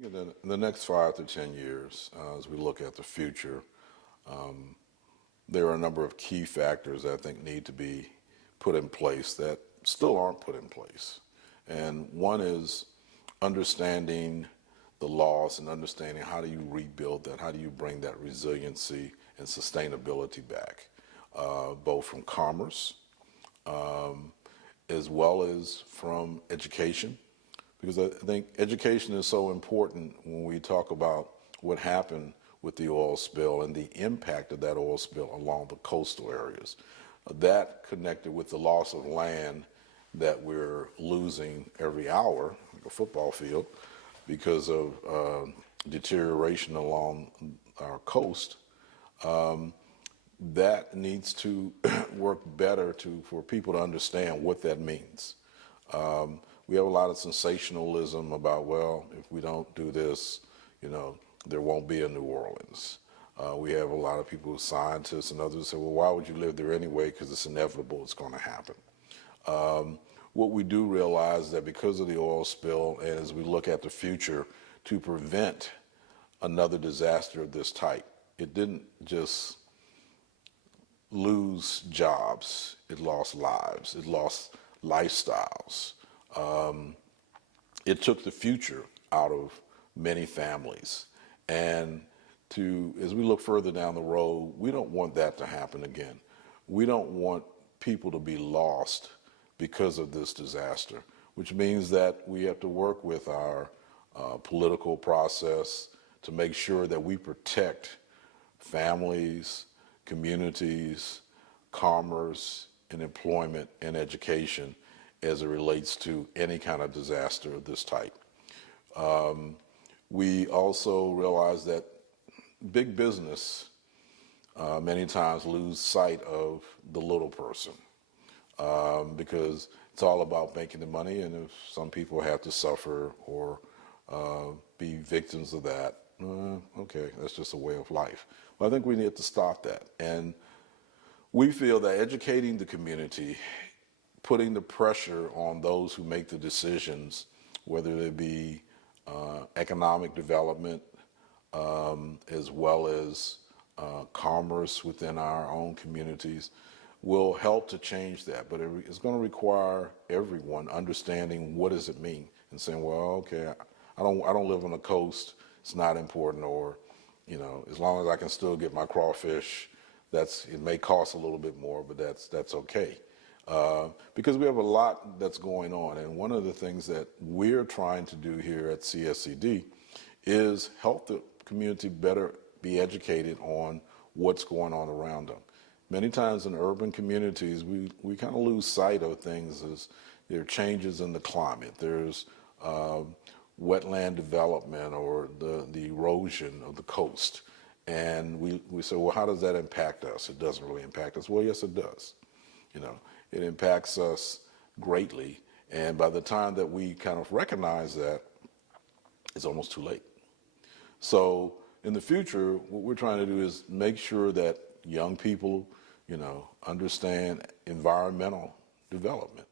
think in the next 5 to 10 years, as we look at the future, there are a number of key factors that I think need to be put in place that still aren't put in place. And one is understanding the loss and understanding how do you rebuild that, how do you bring that resiliency and sustainability back, both from commerce as well as from education. Because I think education is so important when we talk about what happened with the oil spill and the impact of that oil spill along the coastal areas. That connected with the loss of land that we're losing every hour, like a football field, because of deterioration along our coast, that needs to work better for people to understand what that means. We have a lot of sensationalism about, well, if we don't do this, there won't be a New Orleans. We have a lot of people, scientists and others, say, well, why would you live there anyway? Because it's inevitable, it's going to happen. What we do realize is that because of the oil spill, and as we look at the future, to prevent another disaster of this type, it didn't just lose jobs, it lost lives, it lost lifestyles. It took the future out of many families. And as we look further down the road, we don't want that to happen again. We don't want people to be lost because of this disaster, which means that we have to work with our political process to make sure that we protect families, communities, commerce, and employment and education as it relates to any kind of disaster of this type. We also realize that big business many times lose sight of the little person because it's all about making the money, and if some people have to suffer or be victims of that, okay, that's just a way of life. But I think we need to stop that. And we feel that educating the community, putting the pressure on those who make the decisions, whether they be economic development as well as commerce within our own communities, will help to change that. But it's going to require everyone understanding what does it mean and saying, well, okay, I don't live on the coast, it's not important, or as long as I can still get my crawfish, it may cost a little bit more, but that's okay. Because we have a lot that's going on, and one of the things that we're trying to do here at CSCD is help the community better be educated on what's going on around them. Many times in urban communities, we kind of lose sight of things as there are changes in the climate. There's wetland development or the erosion of the coast. And we say, well, how does that impact us? It doesn't really impact us. Well, yes, it does. It impacts us greatly. And by the time that we kind of recognize that, it's almost too late. So in the future, what we're trying to do is make sure that young people, understand environmental development.